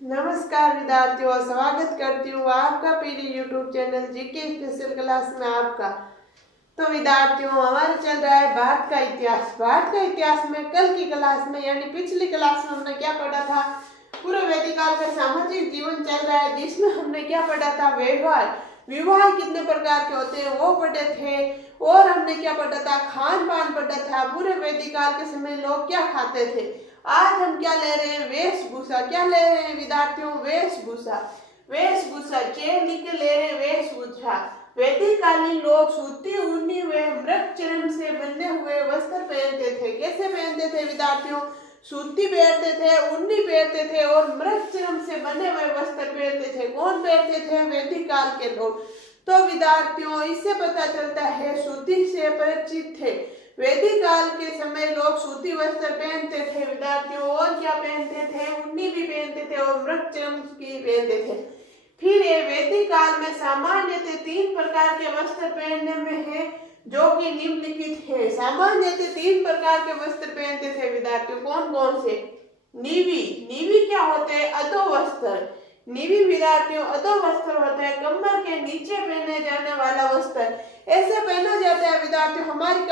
नमस्कार विद्यार्थियों, स्वागत करती हूँ आपका PD YouTube channel GK special class में आपका। तो विद्यार्थियों, हमारा चल रहा है भारत का इतिहास। भारत का इतिहास में कल की क्लास में यानी पिछली क्लास में हमने क्या पढ़ा था? पूर्व वैदिक काल का सामाजिक जीवन चल रहा है, जिसमें हमने क्या पढ़ा था? व्यवहार, विवाह कितने प्रकार के होते हैं वो पढ़े थे। और हमने क्या पढ़ा था? खान पान पढ़ा था। पूरे वैदिक काल के समय लोग क्या खाते थे। आज हम क्या ले रहे हैं? वेशभूषा। क्या ले रहे हैं विद्यार्थियों? वेशभूषा। वेशभूषा के लिख ले रहे हैं वेशभूषा। वैदिक कालीन लोग सूती, ऊनी व मृग चर्म से बने हुए वस्त्र पहनते थे। कैसे पहनते थे विद्यार्थियों? सूती पहनते थे, ऊनी पहनते थे और मृग चर्म से बने हुए वस्त्र पहनते थे। कौन पहनते थे? वैदिक काल के लोग। तो विद्यार्थियों, इससे पता चलता है सूती से परिचित थे। वैदिक काल के समय लोग सूती वस्त्र पहनते थे विद्यार्थियों। और क्या पहनते थे? ऊनी भी पहनते थे और मृग चर्म की पहनते थे। फिर ये वैदिक काल में सामान्य थे 3 प्रकार के वस्त्र पहनने में है, जो कि निम्नलिखित है। सामान्य थे 3 प्रकार के वस्त्र पहनते थे विद्यार्थियों। कौन कौन से? नीवी। नीवी क्या होते हैं? अधो वस्त्र। नीवी विद्यार्थियों अधो वस्त्र होता है, कमर के नीचे पहने जाने वाला वस्त्र। ऐसे पहना जाता है विद्यार्थियों, हमारी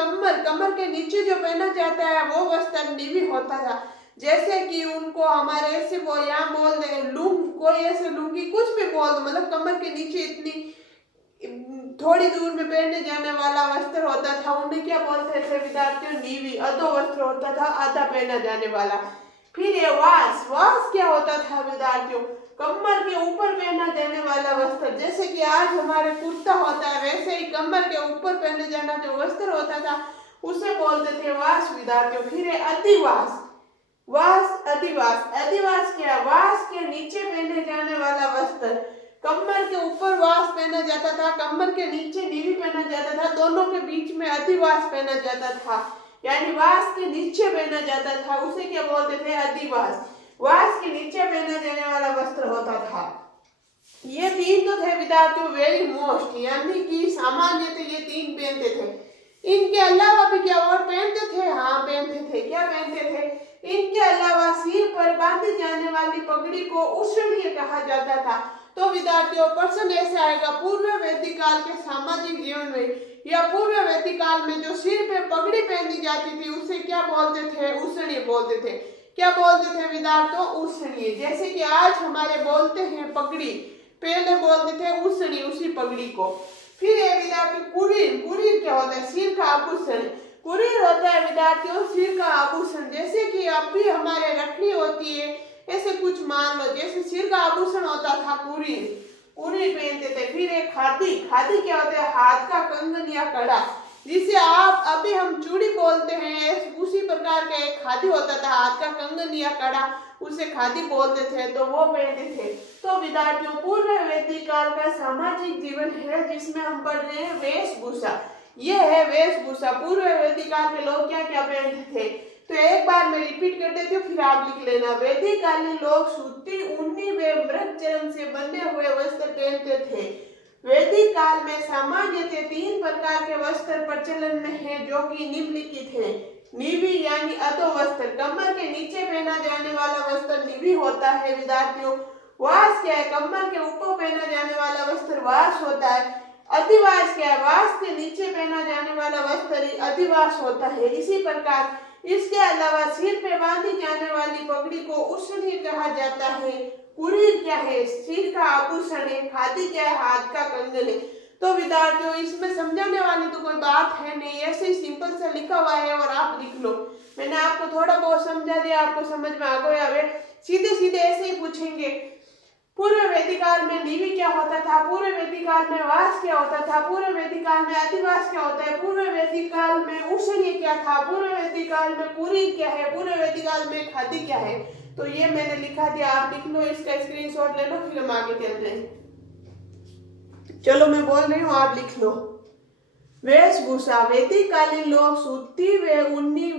कमर के नीचे जो पहना जाता है वो वस्त्र नीवी होता था। जैसे कि उनको हमारे ऐसे वो यहाँ बोल दे लूंग, कोई ऐसे लुंगी कुछ भी बोल दो, मतलब कमर के नीचे इतनी थोड़ी दूर में पहने जाने वाला वस्त्र होता था, उन्हें क्या बोलते थे विद्यार्थियों? नीवी। अधो वस्त्र होता था, आधा पहना जाने वाला। फिर ये वास। वास क्या होता था विद्यार्थियों? कमर के ऊपर पहना जाने वाला वस्त्र। जैसे कि आज हमारे कुर्ता होता है, वैसे ही कमर के ऊपर पहने जाना जो वस्त्र होता था उसे बोलते थे वास विद्यार्थियों। फिर है अधिवास। वास, अधिवास। अधिवास क्या? वास के नीचे पहने जाने वाला वस्त्र। कमर के ऊपर वास पहना जाता था, कमर के नीचे नीवी पहना जाता था, दोनों के बीच में अधिवास पहना जाता था, यानी वास के नीचे पहना जाता था, उसे क्या बोलते थे? अधिवास। वास के नीचे पहना जाने वाला वस्त्र होता था। ये 3 जो थे विद्यार्थियों वेरी मोस्ट, यानी कि सामान्य थे, ये 3 पहनते थे। इनके अलावा भी क्या और पहनते थे? हाँ पहनते थे। क्या पहनते थे? इनके अलावा सिर पर बांधी जाने वाली पगड़ी को उष्णीय कहा जाता था। तो विद्यार्थियों प्रश्न ऐसे आएगा, पूर्व वैदिक काल के सामाजिक जीवन में या पूर्व वैदिक काल में जो सिर पे पगड़ी पहनी जाती थी उसे क्या बोलते थे? उष्णीय बोलते थे। क्या बोलते थे विद्यार्थियों? उष्णीय। जैसे कि आज हमारे बोलते हैं पगड़ी, पहले बोलते थे उष्णीय उसी पगड़ी को। फिर ये विद्यार्थियों कुरीर। कुरीर क्या होता है? सिर का आभूषण। कुरीर होता है विद्यार्थियों सिर का आभूषण। जैसे कि अब भी हमारे रखड़ी होती है, ऐसे कुछ मान लो, जैसे सिर का आभूषण होता था कुरीर, कुरीर पहनते थे। फिर एक खादी। खादी क्या होता है? हाथ का कंगन या कड़ा, जिसे आप अभी हम चूड़ी बोलते हैं, उसी प्रकार का एक खादी होता था, हाथ का कंगन या कड़ा, उसे खादी बोलते थे, तो वो पहनते थे। तो विद्यार्थियों पूर्व वैदिक काल का सामाजिक जीवन है, जिसमें हम पढ़ रहे हैं वेशभूषा। ये है वेशभूषा। पूर्व वैदिक काल के लोग क्या क्या पहनते थे, तो एक बार मैं रिपीट कर देती हूँ, फिर आप लिख लेना। वैदिक कालीन लोग सूती, ऊनी व मृग चर्म से बने हुए वस्त्र पहनते थे। वैदिक काल में सामान्य थे 3 प्रकार के वस्त्र प्रचलन में है, जो कि निम्नलिखित है। नीवी यानी अधो वस्त्र, कमर के नीचे पहना जाने वाला वस्त्र नीवी होता है विद्यार्थियों। वास क्या है? कमर के ऊपर पहना जाने वाला वस्त्र वास होता है। अधिवास क्या है? वास के नीचे पहना जाने वाला वस्त्र अधिवास होता है। इसी प्रकार इसके अलावा सिर पे बांधी जाने वाली पगड़ी को उष्णीय कहा जाता है। कुरीर क्या है? सिर का आभूषण है। खादी क्या है? हाथ का कंगन है। तो विद्यार्थियों इसमें समझाने वाली तो कोई बात है नहीं, ऐसे ही सिंपल से लिखा हुआ है और आप लिख लो। मैंने आपको थोड़ा बहुत समझा दिया, आपको समझ में आ गया है। सीधे सीधे ऐसे ही पूछेंगे, पूर्व वैदिक काल में नीवी क्या होता था, पूर्व वैदिक काल में वास क्या होता था, पूर्व वैदिक काल में अधिवास क्या होता है, पूर्व वैदिक काल में उष्णीय क्या था, पूर्व वैदिक काल में कुरीर क्या है, पूर्व वैदिक काल में खादी क्या है। तो ये मैंने लिखा दिया, आप लिख लो, इसका स्क्रीनशॉट ले लो, फिर हम आगे चलते हैं। चलो मैं बोल रही हूँ, आप लिख लो। वेशभूषा। वैदिक कालीन लोग सूती व ऊनी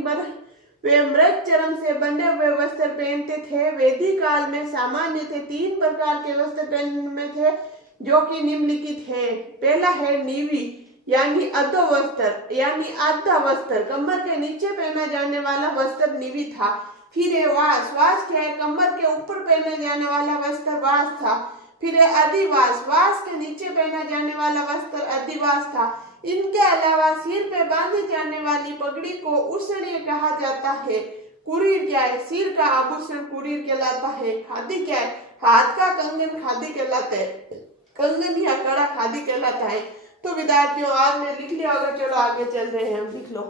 वे मृग चर्म से बने हुए वस्त्र पहनते थे। वैदिक काल में सामान्य थे 3 प्रकार के वस्त्र पहनने में थे, जो कि निम्नलिखित है। पहला है नीवी यानी अधो वस्त्र, यानी आधा वस्त्र, कमर के नीचे पहना जाने वाला वस्त्र नीवी था। फिर है वास, वास क्या है, कमर के ऊपर पहने जाने वाला वस्त्र वास था। फिर है अधिवास, वास के नीचे पहना जाने वाला वस्त्र अधिवास था। इनके अलावा सिर पे बांधी जाने वाली पगड़ी को उसड़िय कहा जाता है। कुरीर क्या है, सिर का आभूषण कुरीर कहलाता है। खादी क्या है, हाथ का कंगन खादी कहलाता है। कंगन या कड़ा खादी कहलाता है। तो विद्यार्थियों आपने लिख लिया होगा, चलो आगे चल रहे हैं, हम लिख लो।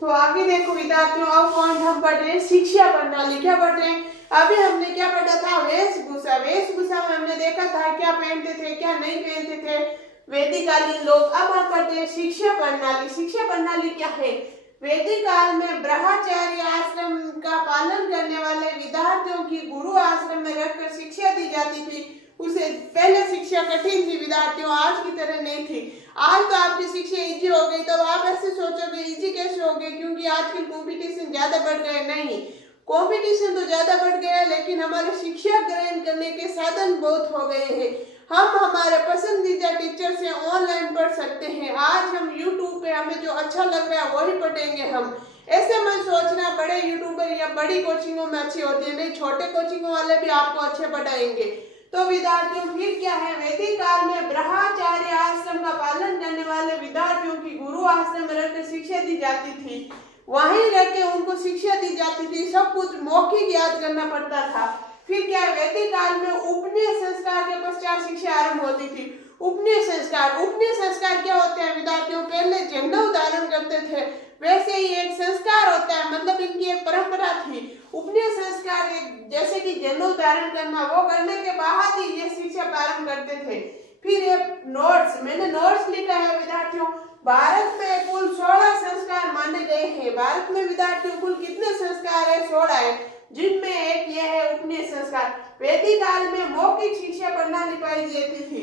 तो आगे देखो विद्यार्थियों, अब पॉइंट हम पढ़ रहे हैं शिक्षा प्रणाली। क्या पढ़ रहे हैं, अभी हमने क्या पढ़ा था, वेशभूषा। वेशभूषा में हमने देखा था क्या पहनते थे क्या नहीं पहनते थे वैदिककालीन लोग। अब हम पढ़ते हैं शिक्षा प्रणाली। शिक्षा प्रणाली क्या है, वैदिक काल में ब्रह्मचार्य आश्रम का पालन करने वाले विद्यार्थियों की गुरु आश्रम में रहकर शिक्षा दी जाती थी। उसे पहले शिक्षा कठिन थी विद्यार्थियों, आज की तरह नहीं थी। आज तो आपकी शिक्षा इजी हो गई, तो आप ऐसे सोचोगे इजी कैसे हो गई, क्योंकि आजकल कंपटीशन ज्यादा बढ़ गए। नहीं, कंपटीशन तो ज्यादा बढ़ गया, लेकिन हमारे शिक्षा ग्रहण करने के साधन बहुत हो गए हैं। हम हमारे पसंदीदा टीचर से ऑनलाइन पढ़ सकते हैं। आज हम यूट्यूब पे हमें जो अच्छा लग रहा है वही पढ़ेंगे हम। ऐसे मत सोचना बड़े यूट्यूबर या बड़ी कोचिंगों में अच्छी होती है, नहीं, छोटे कोचिंगों वाले भी आपको अच्छे पढ़ाएंगे। तो विद्यार्थियों फिर क्या है, वैदिक काल में ब्रह्मचार्य आश्रम का पालन करने वाले विद्यार्थियों की गुरु आश्रम में रहकर शिक्षा दी जाती थी। वहीं रहकर उनको शिक्षा दी जाती थी, सब कुछ मौखिक याद करना पड़ता था। फिर क्या है, वैदिक काल में उपनयन संस्कार के पश्चात शिक्षा आरंभ होती थी। उपनयन संस्कार, उपनयन संस्कार क्या होते हैं विद्यार्थियों, पहले जनेऊ धारण करते थे, वैसे ही एक संस्कार होता है, मतलब इनकी एक परंपरा थी। उपनयन संस्कार एक जैसे कि जनेऊ धारण करना, वो करने के बाद ही ये शिक्षा प्रारंभ करते थे। फिर ये नोट्स, मैंने नोट्स लिखा है विद्यार्थियों। भारत में कुल 16 संस्कार माने गए हैं। भारत में विद्यार्थियों कुल कितने संस्कार है, 16 है, जिनमें एक यह है उपनयन संस्कार। वैदिक काल में मौखिक शिक्षा प्रणाली पाई जाती थी।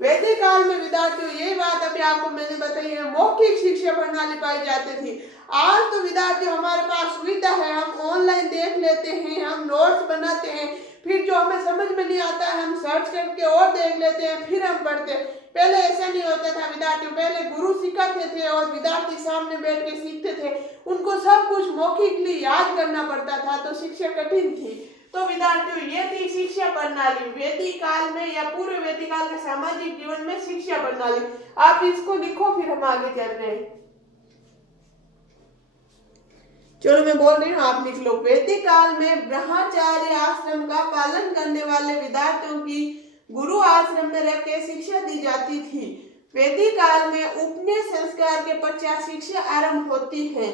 वैदिक काल में विद्यार्थियों यही बात अभी आपको मैंने बताई है, मौखिक शिक्षा प्रणाली पाई जाती थी। आज तो विद्यार्थियों हमारे पास सुविधा है, हम ऑनलाइन देख लेते हैं, हम नोट्स बनाते हैं, फिर जो हमें समझ में नहीं आता है हम सर्च करके और देख लेते हैं, फिर हम पढ़ते हैं। पहले ऐसा नहीं होता था विद्यार्थियों, पहले गुरु सिखाते थे और विद्यार्थी सामने बैठ के सीखते थे। उनको सब कुछ मौखिकली याद करना पड़ता था, तो शिक्षा कठिन थी। तो विद्यार्थियों ये थी शिक्षा प्रणाली वैदिक काल में या पूर्व वैदिक काल के सामाजिक जीवन में शिक्षा प्रणाली। आप इसको लिखो, फिर हम आगे चल रहे हैं। चलो मैं बोल रही हूँ, आप लिख लो। वैदिक काल में ब्रह्मचार्य आश्रम का पालन करने वाले विद्यार्थियों की गुरु आश्रम में रह के शिक्षा दी जाती थी। वैदिक काल में उपनयन संस्कार के पश्चात शिक्षा आरंभ होती है।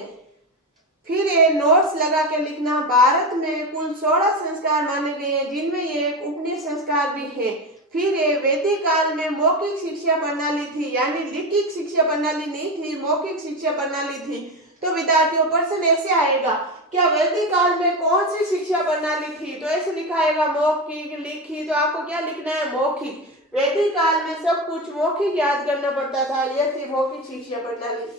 फिर ये नोट्स लगा के लिखना, भारत में कुल 16 संस्कार माने गए हैं, जिनमें ये एक उपनयन संस्कार भी है। फिर ये वैदिक काल में मौखिक शिक्षा प्रणाली थी, यानी लिखित शिक्षा प्रणाली नहीं थी, मौखिक शिक्षा प्रणाली थी। तो विद्यार्थियों प्रश्न ऐसे आएगा, क्या वैदिक काल में कौन सी शिक्षा प्रणाली थी, तो ऐसे लिखाएगा मौखिक, लिखित। तो आपको क्या लिखना है, मौखिक। वैदिक काल में सब कुछ मौखिक याद करना पड़ता था, यह थी मौखिक शिक्षा प्रणाली।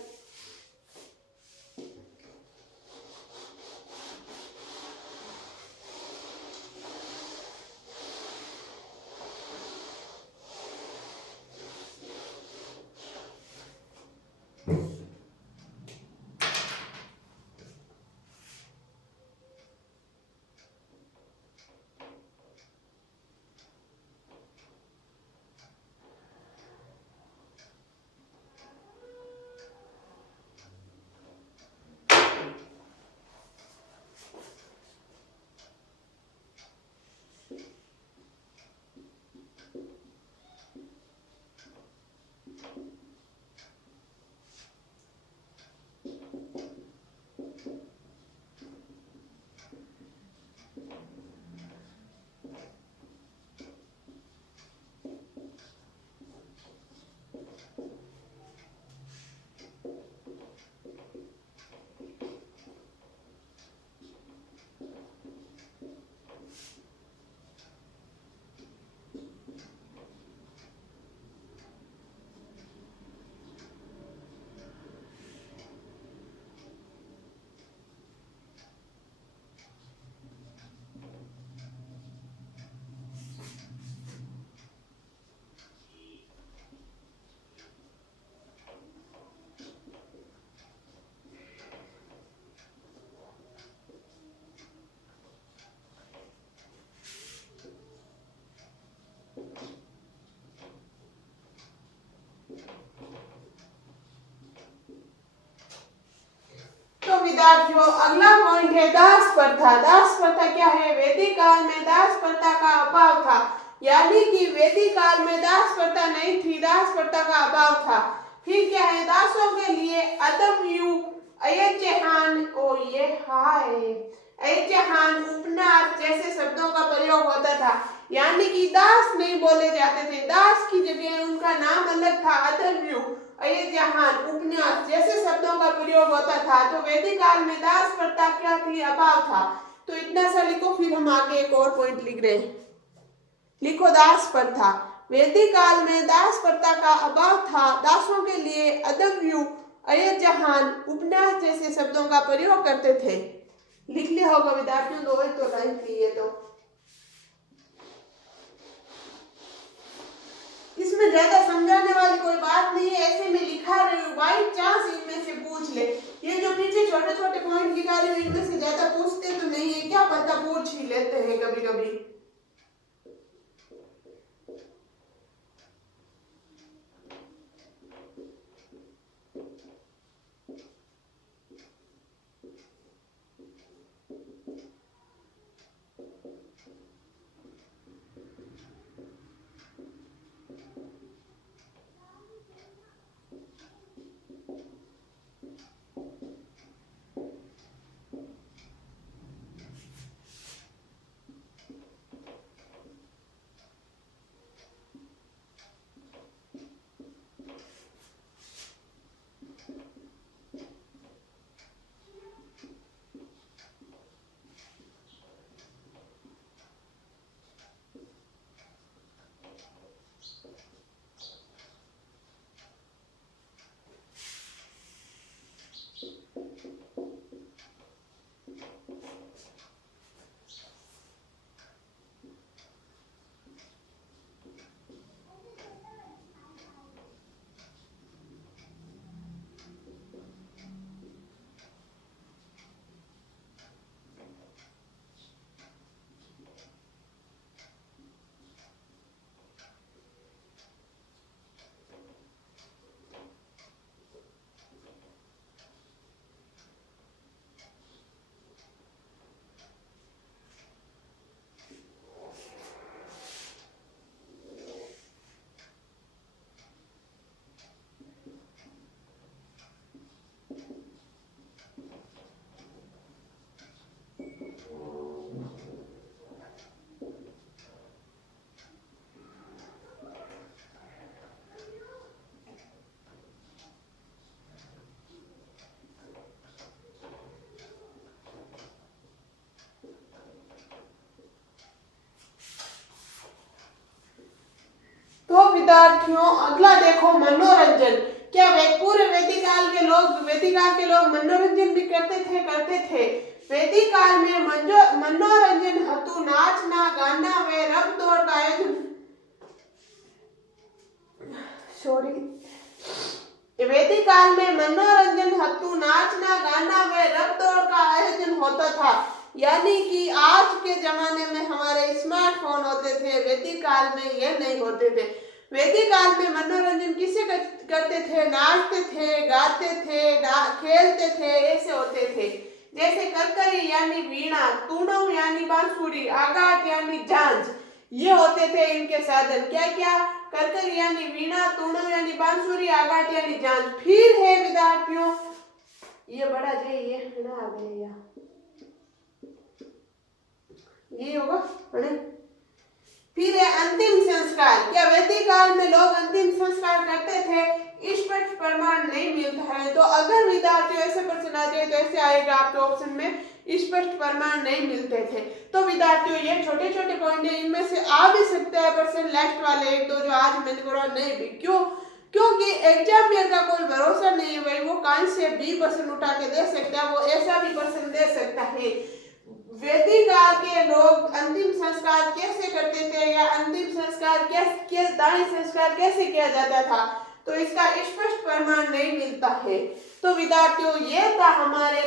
विद्यार्थियों अगला पॉइंट है दास प्रथा। दास प्रथा क्या है? वैदिक काल में दास प्रथा का अभाव था, यानी कि वैदिक काल में दास प्रथा नहीं थी, दास प्रथा का अभाव था। फिर क्या है? दासों के लिए अदम्यु, अयज्ञहान, ओ ये हाय, अयज्ञहान, उपनाथ जैसे शब्दों का प्रयोग होता था, यानी कि दास नहीं बोले जाते थे, दास की जगह उनका नाम अलग था, अदम्यु, अयज्ञहान, उपन्यास जैसे शब्दों का प्रयोग होता था। तो वैदिक काल में दास प्रथा क्या थी? अभाव था। तो इतना सा लिखो, फिर हम आगे एक और पॉइंट लिख रहे हैं। लिखो दास प्रथा। वैदिक काल में दास प्रथा का अभाव था, दासों के लिए अदम्यु, अयज्ञहान, उपन्यास जैसे शब्दों का प्रयोग करते थे। लिख लिया होगा विद्यार्थियों, दो ही तो लाइन थी ये। तो इसमें ज्यादा समझाने वाली कोई बात नहीं है, ऐसे में लिखा रही हूँ, बाई चांस इनमें से पूछ ले। ये जो पीछे छोटे छोटे पॉइंट लिखा रही हूँ, इनमें से ज्यादा पूछते तो नहीं है, क्या पता पूछ ही लेते हैं कभी कभी। विद्यार्थियों अगला देखो मनोरंजन। क्या पूरे वैदिक काल के लोग मनोरंजन भी करते थे। वैदिक काल में मनोरंजन हेतु नाचना, गाना व रंग दौड़ का आयोजन वैदिक काल में मनोरंजन हेतु नाचना, गाना व रंग दौड़ का आयोजन होता था, यानी कि आज के जमाने में हमारे स्मार्टफोन होते थे, वैदिक काल में ये नहीं होते थे। वैदिक काल में मनोरंजन किसे करते थे? नाचते थे, गाते थे, खेलते थे, ऐसे होते थे। जैसे करकरी यानी वीणा, तूणव यानी बांसुरी, आगाट यानी झांझ, ये होते थे इनके साधन। क्या क्या? करकरी यानी वीणा, तूणव यानी बांसुरी, आगाट यानी झांझ। फिर है विद्यार्थियों, ये बड़ा जे ये आ गया, ये होगा पढ़े। फिर है अंतिम संस्कार। क्या वैदिक काल में लोग अंतिम संस्कार करते थे? स्पष्ट प्रमाण नहीं मिलता है। तो अगर विद्यार्थी ऐसे प्रश्न आ जाए तो ऐसे आएगा आपके ऑप्शन में, स्पष्ट प्रमाण नहीं मिलते थे। तो विद्यार्थियों ये छोटे छोटे पॉइंट है, इनमें से आ भी सकता है परसेंट लास्ट वाले एक दो जो आज मैंने करा नहीं भी। क्यों? क्योंकि एग्जाम में का कोई भरोसा नहीं है भाई, वो कहीं से भी परसेंट उठा के दे सकता है, वो ऐसा भी परसेंट दे सकता है। वैदिक काल के लोग अंतिम संस्कार कैसे करते थे, या अंतिम संस्कार दाह संस्कार कैसे किया जाता था, तो इसका स्पष्ट प्रमाण नहीं मिलता है। तो विद्यार्थियों ये था हमारे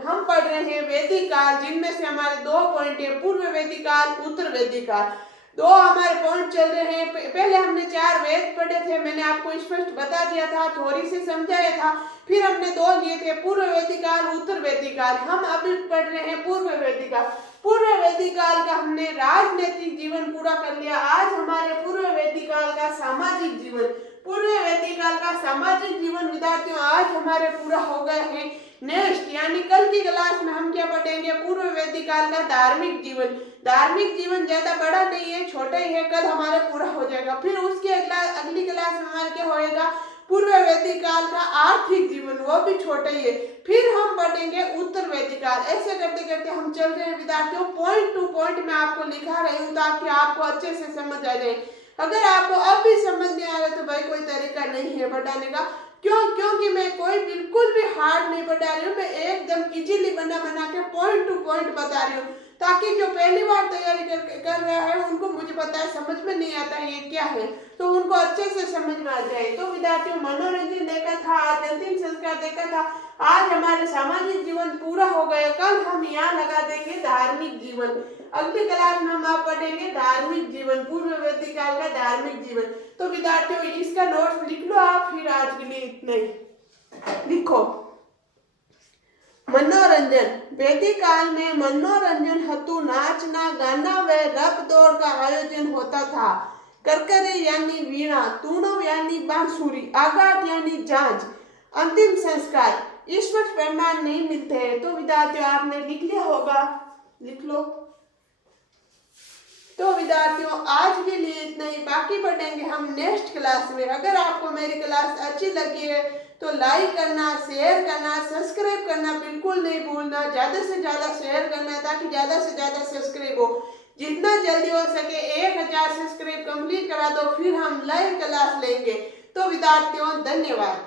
हम पढ़ रहे हैं वैदिक काल, जिनमें से हमारे 2 पॉइंट है, पूर्व वैदिक काल, उत्तर वैदिक काल। दो हमारे पॉइंट चल रहे हैं। पहले हमने 4 वेद पढ़े थे, मैंने आपको स्पष्ट बता दिया था, थोड़ी सी समझाया था। फिर हमने 2 लिए थे, पूर्व वैदिक काल, उत्तर वैदिक काल। हम अभी पढ़ रहे हैं पूर्व वैदिक काल। पूर्व वैदिक काल का हमने राजनीतिक जीवन पूरा कर लिया। आज हमारे पूर्व वैदिक काल का सामाजिक जीवन, पूर्व वैदिक काल का सामाजिक जीवन विद्यार्थियों आज हमारे पूरा हो गए हैं। नेक्स्ट यानी कल की क्लास में हम क्या पढ़ेंगे, पूर्व वैदिक काल का धार्मिक जीवन। धार्मिक जीवन ज्यादा बड़ा नहीं है, छोटा ही है, कल हमारे पूरा हो जाएगा। फिर उसके अगली क्लास में हमारे क्या होएगा, पूर्व वैदिक काल का आर्थिक जीवन, वो भी छोटा ही है। फिर हम पढ़ेंगे उत्तर वैदिक काल। ऐसे करते करते हम चल रहे हैं विद्यार्थियों, पॉइंट टू पॉइंट मैं आपको लिखा रही हूँ ताकि आपको अच्छे से समझ आ जाए। अगर आपको अब भी समझ नहीं आ रहा तो भाई कोई तरीका नहीं है पढ़ाने का। क्योंकि मैं कोई बिल्कुल भी हार्ड नहीं बता रही हूँ, मैं एकदम इजीली बना के पॉइंट टू पॉइंट बता रही हूँ, ताकि जो पहली बार तैयारी कर रहा है उनको मुझे पता है समझ में नहीं आता है ये क्या है, तो उनको अच्छे से समझ में आ जाए। तो विद्यार्थियों मनोरंजन देखा था, आज अंतिम संस्कार देखा था, आज हमारे सामाजिक जीवन पूरा हो गया। कल हम यहाँ लगा देंगे धार्मिक जीवन। अगली क्लास में हम आप पढ़ेंगे धार्मिक जीवन, पूर्व वैदिक काल का धार्मिक जीवन। तो विद्यार्थियों इसका नोट्स लिख लो आप, फिर आज के लिए इतना ही लिखो। मनोरंजन, वैदिक काल में मनोरंजन हेतु नाचना, गाना व रप दौड़ का आयोजन होता था। करकरे यानी वीणा, तूणव यानी बांसुरी, आगाट यानी झांझ। अंतिम संस्कार स्पष्ट प्रमाण नहीं मिलते हैं। तो विद्यार्थियों आपने लिख लिया होगा, लिख लो। तो विद्यार्थियों आज के लिए इतना ही, बाकी पढ़ेंगे हम नेक्स्ट क्लास में। अगर आपको मेरी क्लास अच्छी लगी है तो लाइक करना, शेयर करना, सब्सक्राइब करना बिल्कुल नहीं भूलना। ज्यादा से ज्यादा शेयर करना ताकि ज्यादा से ज्यादा सब्सक्राइब हो। जितना जल्दी हो सके 1000 सब्सक्राइब कंप्लीट करा दो, फिर हम लाइव क्लास लेंगे। तो विद्यार्थियों धन्यवाद।